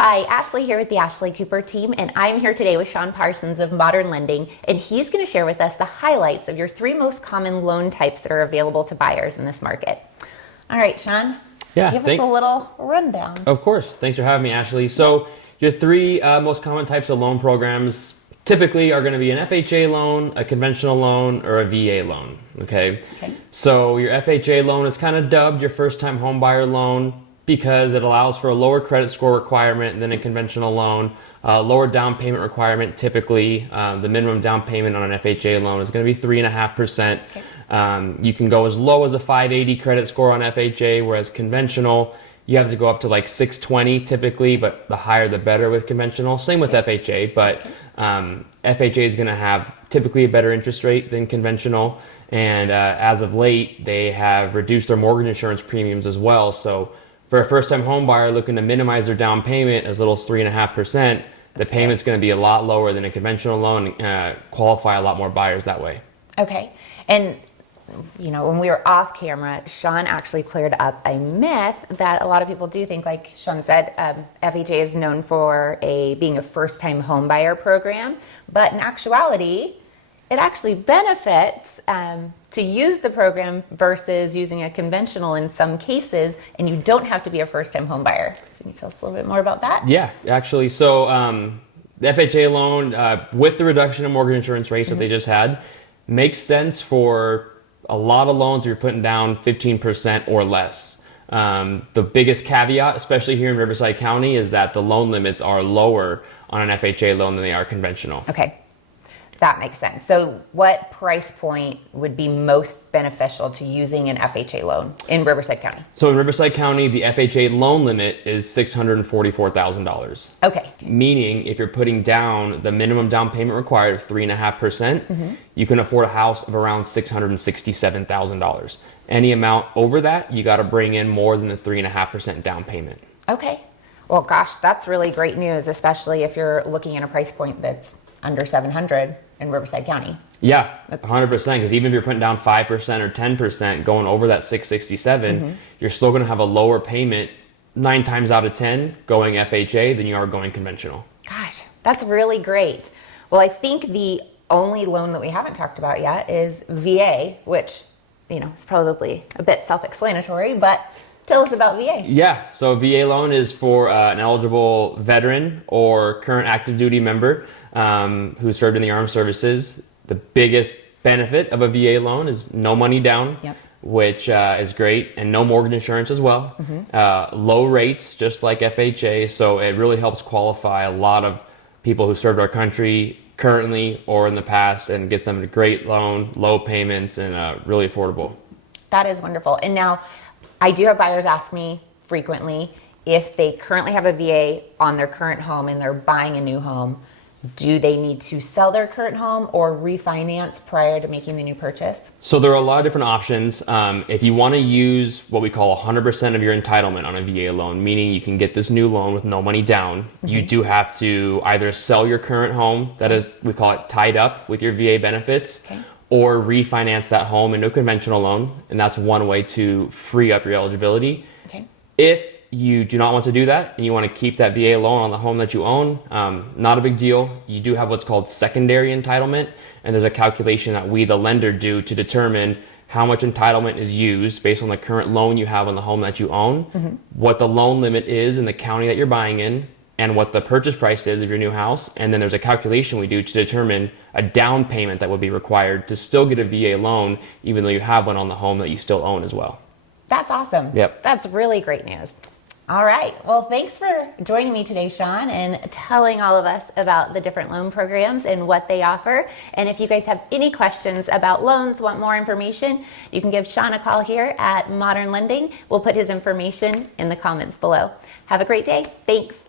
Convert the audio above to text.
Hi, Ashley here with the Ashley Cooper team, and I'm here today with Sean Parsons of Modern Lending, and he's going to share with us the highlights of your three most common loan types that are available to buyers in this market. All right, Sean, give us a little rundown. Of course. Thanks for having me, Ashley. So your three most common types of loan programs typically are going to be an FHA loan, a conventional loan, or a VA loan. Okay. So your FHA loan is kind of dubbed your first-time homebuyer loan because it allows for a lower credit score requirement than a conventional loan, lower down payment requirement. Typically, the minimum down payment on an FHA loan is going to be 3.5%. You can go as low as a 580 credit score on FHA, whereas conventional, you have to go up to like 620 typically, but the higher the better with conventional. Same with FHA, but FHA is going to have typically a better interest rate than conventional. And as of late, they have reduced their mortgage insurance premiums as well. So for a first-time home buyer looking to minimize their down payment as little as 3.5%, the payment's going to be a lot lower than a conventional loan and qualify a lot more buyers that way. Okay. And, you know, when we were off camera, Sean actually cleared up a myth that a lot of people do think, like Sean said, FHA is known for being a first-time home buyer program, but in actuality, it actually benefits to use the program versus using a conventional in some cases, and you don't have to be a first-time home buyer. So can you tell us a little bit more about that? Yeah, actually. So the FHA loan, with the reduction in mortgage insurance rates that they just had, makes sense for a lot of loans if you're putting down 15% or less. The biggest caveat, especially here in Riverside County, is that the loan limits are lower on an FHA loan than they are conventional. Okay. That makes sense. So what price point would be most beneficial to using an FHA loan in Riverside County? So in Riverside County, the FHA loan limit is $644,000. Okay. Meaning if you're putting down the minimum down payment required of 3.5%, you can afford a house of around $667,000. Any amount over that, you got to bring in more than the 3.5% down payment. Okay. Well, gosh, that's really great news, especially if you're looking at a price point that's under 700 in Riverside County. Yeah, 100%. Because even if you're putting down 5% or 10%, going over that 667, you're still going to have a lower payment 9 times out of 10 going FHA than you are going conventional. Gosh, that's really great. Well, I think the only loan that we haven't talked about yet is VA, which, you know, is probably a bit self-explanatory, but tell us about VA. Yeah, so a VA loan is for an eligible veteran or current active duty member who served in the armed services. The biggest benefit of a VA loan is no money down, which is great, and no mortgage insurance as well. Low rates, just like FHA, so it really helps qualify a lot of people who served our country currently or in the past, and gets them a great loan, low payments, and really affordable. That is wonderful. And now, I do have buyers ask me frequently if they currently have a VA on their current home and they're buying a new home, do they need to sell their current home or refinance prior to making the new purchase? So there are a lot of different options. If you want to use what we call 100% of your entitlement on a VA loan, meaning you can get this new loan with no money down, you do have to either sell your current home, that is, we call it tied up with your VA benefits, or refinance that home into a conventional loan, and that's one way to free up your eligibility. If you do not want to do that and you want to keep that VA loan on the home that you own, not a big deal. You do have what's called secondary entitlement, and there's a calculation that we, the lender, do to determine how much entitlement is used based on the current loan you have on the home that you own, what the loan limit is in the county that you're buying in, and what the purchase price is of your new house. And then there's a calculation we do to determine a down payment that would be required to still get a VA loan, even though you have one on the home that you still own as well. That's awesome. Yep. That's really great news. All right. Well, thanks for joining me today, Sean, and telling all of us about the different loan programs and what they offer. And if you guys have any questions about loans, want more information, you can give Sean a call here at Modern Lending. We'll put his information in the comments below. Have a great day. Thanks.